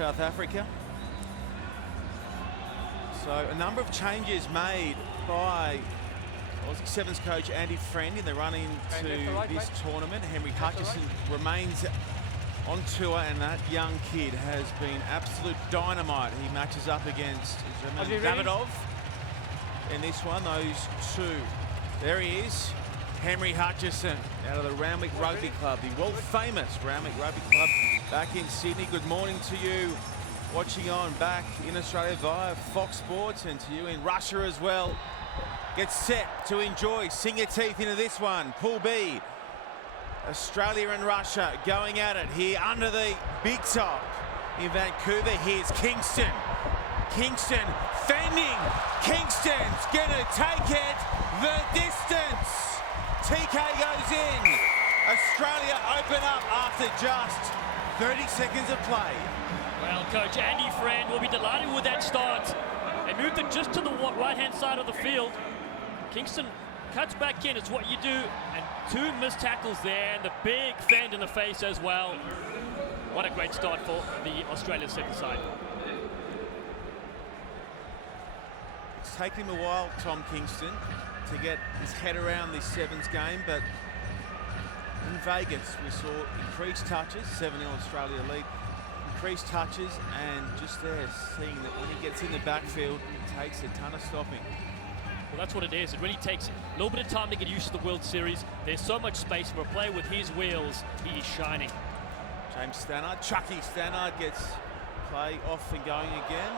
South Africa. So a number of changes made by Aussie Sevens coach Andy Friend in the run into this tournament. Henry Hutchison remains on tour, and that young kid has been absolute dynamite. He matches up against Davidov in this one, those two. There he is, Henry Hutchison, out of the Randwick Rugby Club, the world-famous Randwick Rugby Club back in Sydney. Good morning to you watching on back in Australia via Fox Sports, and to you in Russia as well. Get set to enjoy, sink your teeth into this one. Pool B, Australia and Russia going at it here under the big top in Vancouver. Here's Kingston. Kingston fending. Kingston's gonna take it the distance. TK goes in. Australia open up after just 30 seconds of play. Well, Coach Andy Friend will be delighted with that start. They moved it just to the right-hand side of the field. Kingston cuts back in, it's what you do, and two missed tackles there, and the big fend in the face as well. What a great start for the Australian second side. It's taken him a while, Tom Kingston, to get his head around this sevens game, but in Vegas we saw increased touches, 7-0 Australia lead, increased touches, and just there seeing that when he gets in the backfield, it takes a ton of stopping. Well, that's what it is. It really takes a little bit of time to get used to the World Series. There's so much space for a player with his wheels. He is shining. James Stannard, Chucky Stannard gets play off and going again.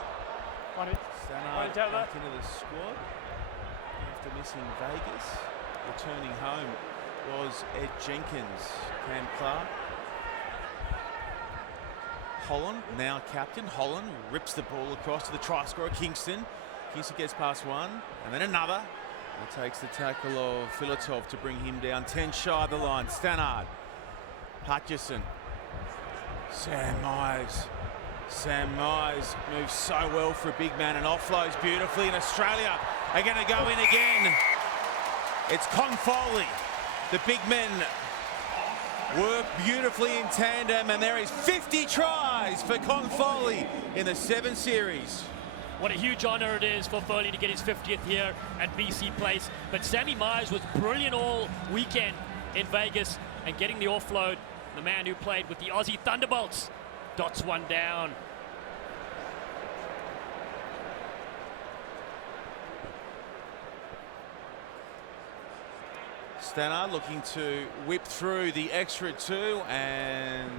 Stannard back into the squad after missing Vegas. Returning home was Ed Jenkins, Cam Clark. Holland, now captain. Holland rips the ball across to the try scorer, Kingston. Kingston gets past one, and then another. And takes the tackle of Filatov to bring him down 10 shy of the line. Stannard, Hutchison, Sam Myers. Sam Myers moves so well for a big man and offloads beautifully, and Australia are going to go in again. It's Confoley. The big men work beautifully in tandem, and there is 50 tries for Confoley in the 7 series. What a huge honor it is for Foley to get his 50th here at BC Place. But Sammy Myers was brilliant all weekend in Vegas, and getting the offload. The man who played with the Aussie Thunderbolts dots one down. Stannard looking to whip through the extra 2, and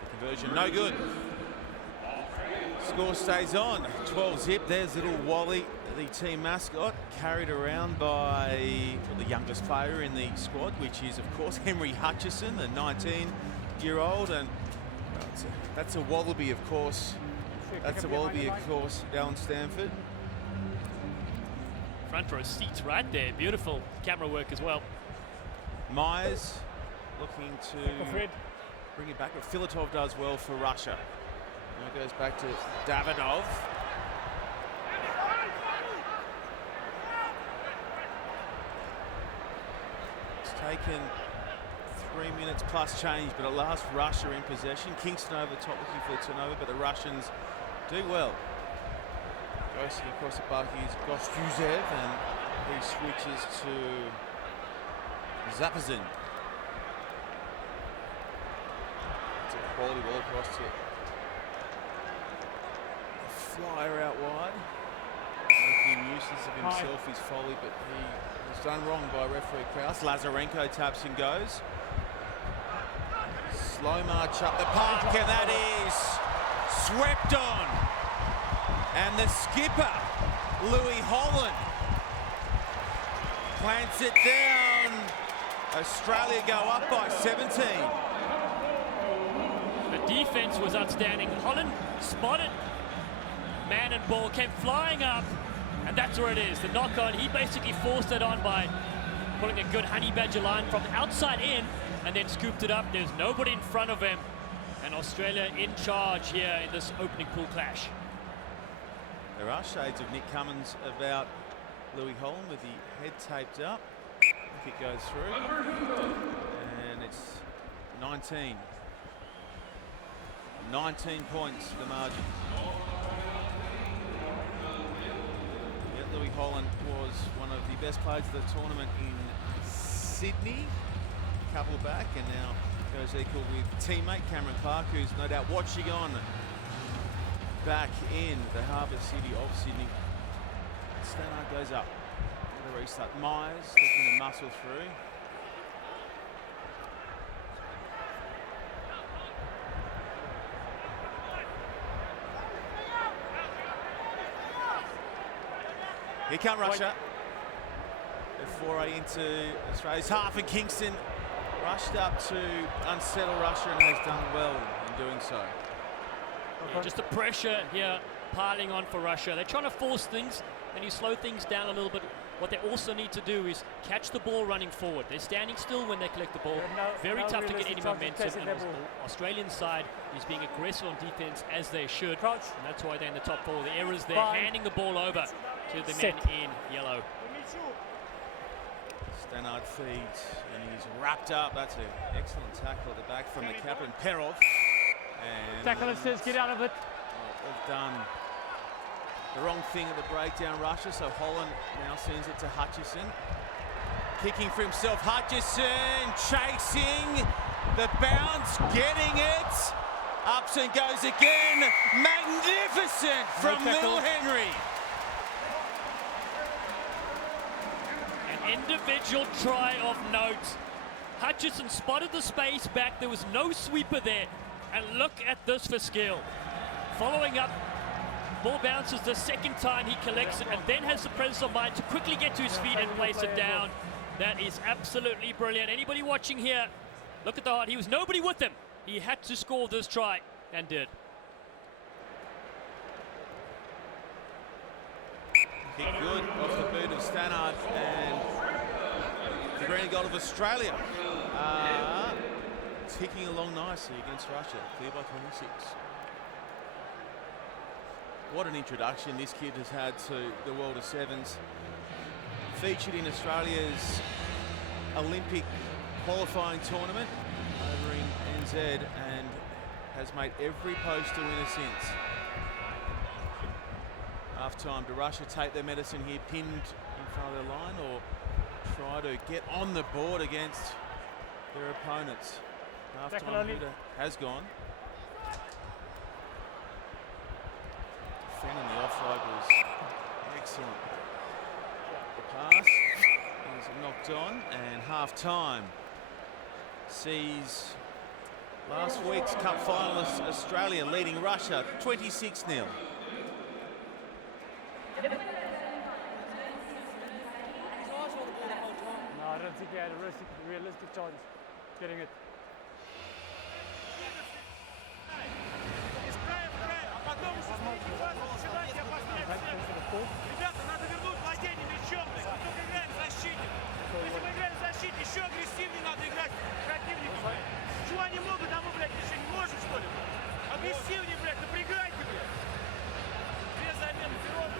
the conversion no good. Score stays on, 12-zip. There's little Wally, the team mascot, carried around by the youngest player in the squad, which is, of course, Henry Hutchison, the 19-year-old. And that's a Wallaby, of course. That's a Wallaby, of course, Alan Stanford. Front row seats right there. Beautiful camera work as well. Myers looking to bring it back, but Filatov does well for Russia. Now it goes back to Davidov. It's taken 3 minutes plus change, but at last Russia in possession. Kingston over the top looking for the turnover, but the Russians do well. Ghosting across the buck is Gostuzev, and he switches to Zapazin. It's a quality ball across to flyer out wide, making uses of himself, his Foley, but he was done wrong by referee Kraus. Lazarenko taps and goes. Slow march up the park, and that is swept on. And the skipper, Louis Holland, plants it down. Australia go up by 17. The defense was outstanding. Holland spotted man and ball, came flying up, and that's where it is. The knock on, he basically forced it on by pulling a good honey badger line from outside in, and then scooped it up. There's nobody in front of him, and Australia in charge here in this opening pool clash. There are shades of Nick Cummins about Louis Holland with the head taped up. I think it goes through, and it's 19. 19 points, the margin. Yeah, Louis Holland was one of the best players of the tournament in Sydney, a couple back, and now goes equal with teammate Cameron Clark, who's no doubt watching on back in the harbour city of Sydney. Stannard goes up. The restart. Myers looking to muscle through. Here come Russia. The foray into Australia's half, and Kingston rushed up to unsettle Russia and has done well in doing so. Yeah, just the pressure here piling on for Russia. They're trying to force things, and you slow things down a little bit. What they also need to do is catch the ball running forward. They're standing still when they collect the ball. Very tough to get any momentum. And the Australian side is being aggressive on defense, as they should. And that's why they're in the top four. The errors there, handing the ball over to the men in yellow. Stannard feeds, and he's wrapped up. That's an excellent tackle at the back from the captain, Perov. And tackle assist, get out of it. They've done the wrong thing at the breakdown, Russia, so Holland now sends it to Hutchison. Kicking for himself, Hutchison chasing the bounce, getting it. Ups and goes again. Magnificent from Little Henry. An individual try of note. Hutchison spotted the space back. There was no sweeper there. And look at this for skill. Following up, ball bounces the second time he collects it, and then has the presence of mind to quickly get to his feet and place it down. That is absolutely brilliant. Anybody watching here, look at the heart. He was nobody with him. He had to score this try, and did. Kick good off the boot of Stannard, and the green goal of Australia. Ticking along nicely against Russia, clear by 26. What an introduction this kid has had to the world of sevens. Featured in Australia's Olympic qualifying tournament over in NZ, and has made every poster winner since. Half time, do Russia take their medicine here, pinned in front of their line, or try to get on the board against their opponents? Half time has gone. And the offside was excellent. The pass is knocked on, and half-time sees last week's Cup finalists Australia leading Russia 26-0. No, I don't think he had a realistic chance getting it. Ребята, надо вернуть владение мячом. Мы только играем в защите. Если мы играем в защите, еще агрессивнее надо играть противнику. Чего они могут, а мы, блядь, еще не можем, что ли? Агрессивнее, блядь, напрягайте, блядь. Две замены вперед.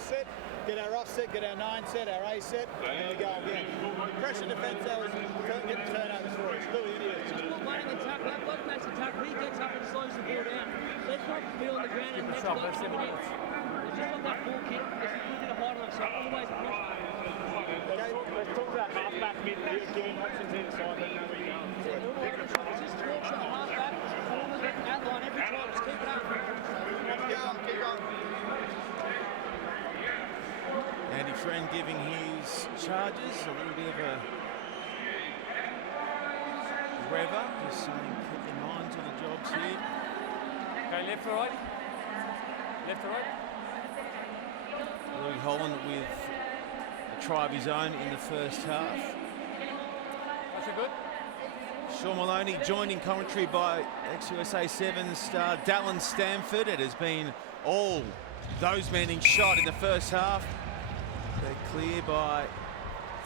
Set, get our off set, get our 9 set, our A set, and we go again. Pressure defence, that was getting turnovers for us. Louis, anyway. Just not running and tackle. That bloke makes a tackle. He gets up and slows the ball down. Let's not be on the ground and let's not coming in. It's just like that ball kick. If you did a hard line shot, always a push. Let's talk about half-back midfield, giving options inside. It's just talks at the half-back. Forward, outline every time. Just keep it up. Keep on. Andy Friend giving his charges a little bit of a rever, just saying keep your minds on the jobs here. Okay, left or right? Left or right? Louis Holland with a try of his own in the first half. That's a good. Sean Maloney joined in commentary by ex-USA Sevens star Dallin Stanford. It has been all those men in shot in the first half. They're clear by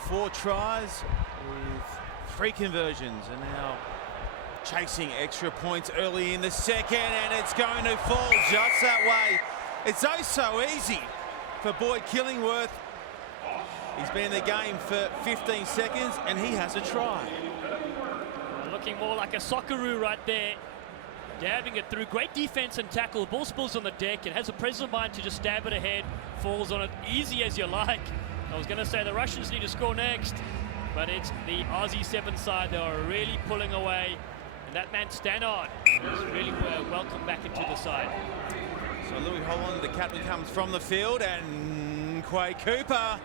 4 tries with 3 conversions, and now chasing extra points early in the second, and it's going to fall just that way. It's so easy for Boyd Killingworth. He's been in the game for 15 seconds and he has a try. Looking more like a Socceroo right there. Dabbing it through. Great defense and tackle. Ball spills on the deck. It has a presence of mind to just stab it ahead. Falls on it easy as you like. I was going to say the Russians need to score next, but it's the Aussie 7 side. They are really pulling away. And that man Stannard is really welcome back into the side. So Louis Holland, the captain, comes from the field, and Quay Cooper.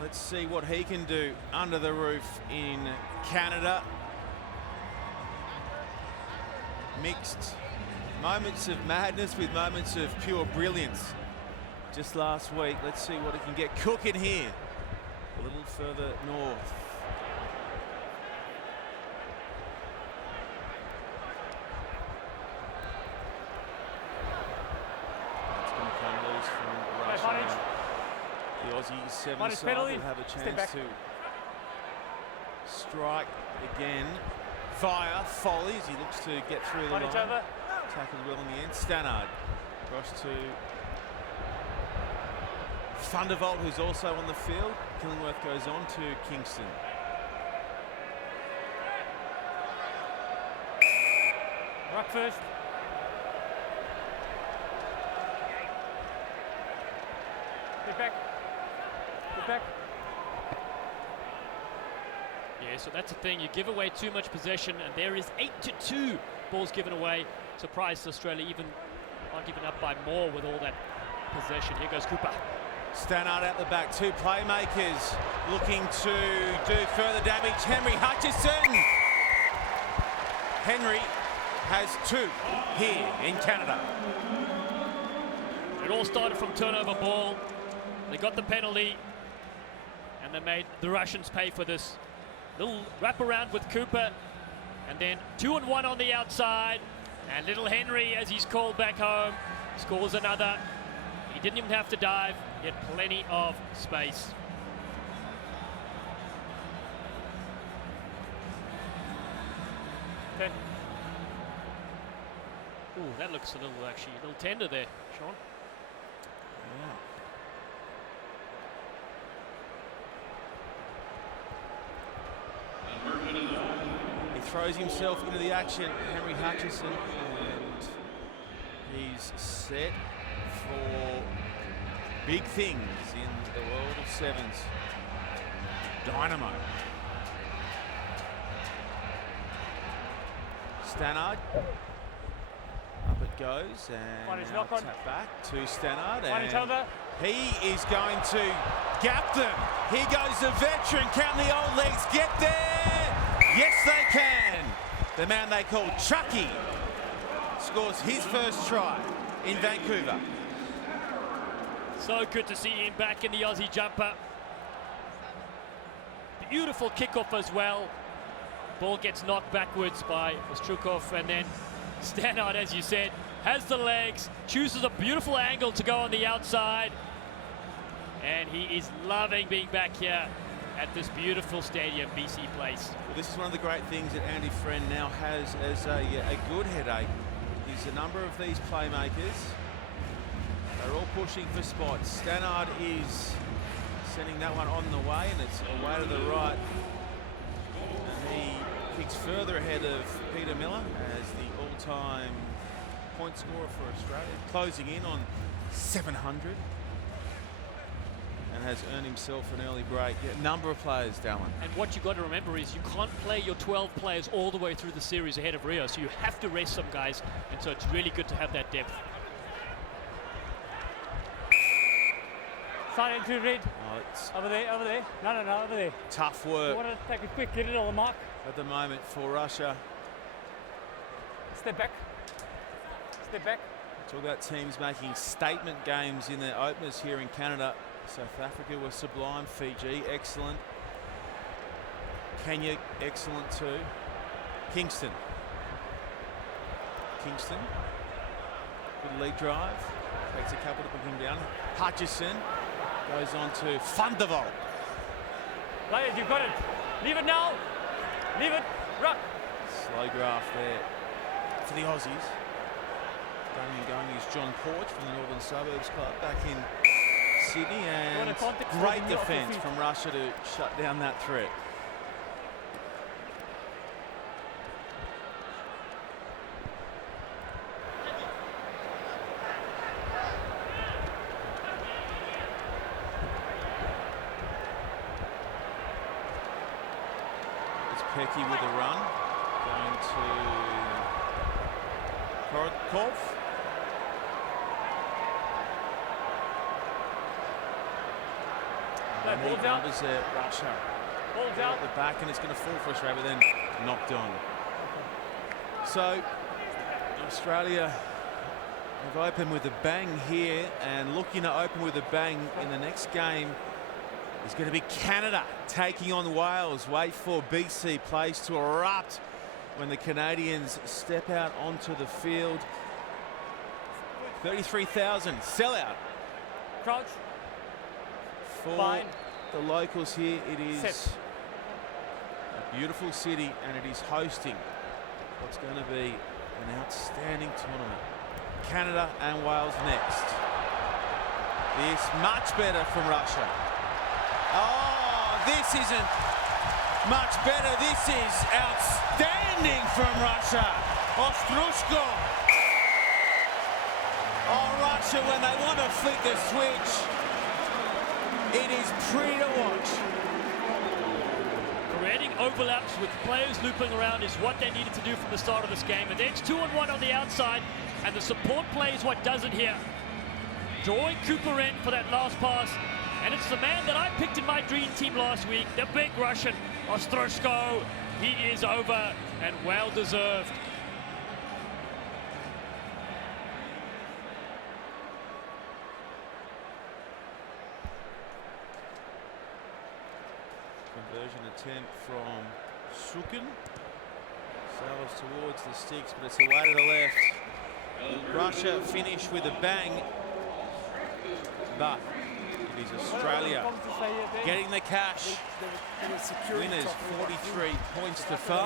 Let's see what he can do under the roof in Canada. Mixed moments of madness with moments of pure brilliance just last week. Let's see what he can get cooking here a little further north. That's going to come loose from Russia. The Aussie 7 side will have a chance to strike again via Foley as he looks to get through the line. Tackled well in the end. Stannard across to Thunderbolt, who's also on the field. Killingworth goes on to Kingston. Rock first. Get back. Get back. Yeah, so that's the thing. You give away too much possession, and there is 8-2 balls given away. Surprised Australia aren't even up by more with all that possession. Here goes Cooper. Stannard at the back. Two playmakers looking to do further damage. Henry Hutchison. Henry has 2 here in Canada. It all started from turnover ball. They got the penalty, and they made the Russians pay for this. Little wrap around with Cooper, and then 2-1 on the outside. And little Henry, as he's called back home, scores another. He didn't even have to dive. He had plenty of space. Okay. Ooh, that looks a little tender there, Sean. Yeah. He throws himself into the action, Henry Hutchison, and he's set for big things in the world of sevens. Dynamo. Stannard. Up it goes, and now tap back to Stannard, and he is going to gap them. Here goes the veteran. Can the old legs get there? Yes, they can. The man they call Chucky scores his first try in Vancouver. So good to see him back in the Aussie jumper. Beautiful kickoff as well. Ball gets knocked backwards by Ostrukov, and then Stannard, as you said, has the legs, chooses a beautiful angle to go on the outside, and he is loving being back here at this beautiful stadium, BC Place. Well, this is one of the great things that Andy Friend now has as a good headache, is a number of these playmakers. They're all pushing for spots. Stannard is sending that one on the way, and it's away to the right. And he kicks further ahead of Peter Miller as the all-time point scorer for Australia, closing in on 700, and has earned himself an early break. A number of players, Dallin. And what you've got to remember is you can't play your 12 players all the way through the series ahead of Rio, so you have to rest some guys, and so it's really good to have that depth. Sign into red. Oh, it's Over there. No, over there. tough You work want to take a quick, get it on the mark. at the moment for Russia. Step back. Step back. Talk about teams making statement games in their openers here in Canada. South Africa was sublime. Fiji, excellent. Kenya, excellent too. Kingston. Good lead drive. Takes a couple to put him down. Hutchison goes on to Thunderbolt. Players, you've got it. Leave it now. Leave it. Rock. Slow graph there for the Aussies. Going is John Porch from the Northern Suburbs Club back in Sydney, and great defence from Russia to shut down that threat. It's Pecky with a run, going to Korotkov. Ball's out. Numbers there, Russia. Ball's out. At the back, and it's going to fall for Australia, but then knocked on. So Australia have opened with a bang here, and looking to open with a bang in the next game is going to be Canada taking on Wales. Wait for BC plays to erupt when the Canadians step out onto the field. 33,000 sellout. Crouch. For Fine. the locals here, it is Set. a beautiful city, and it is hosting what's going to be an outstanding tournament. Canada and Wales next. This much better from Russia. Oh, this isn't much better. This is outstanding from Russia. Ostrushko. Oh, Russia, when they want to flick the switch, it is pretty to watch. Creating overlaps with players looping around is what they needed to do from the start of this game. And it's 2-on-1 on the outside, and the support play is what does it here. Drawing Cooper in for that last pass, and it's the man that I picked in my dream team last week, the big Russian, Ostrushko. He is over, and well deserved. Conversion attempt from Sukin. Sails towards the sticks, but it's away to the left. Russia finish with a bang, but it is Australia getting the cash. Winners 43 points to 5.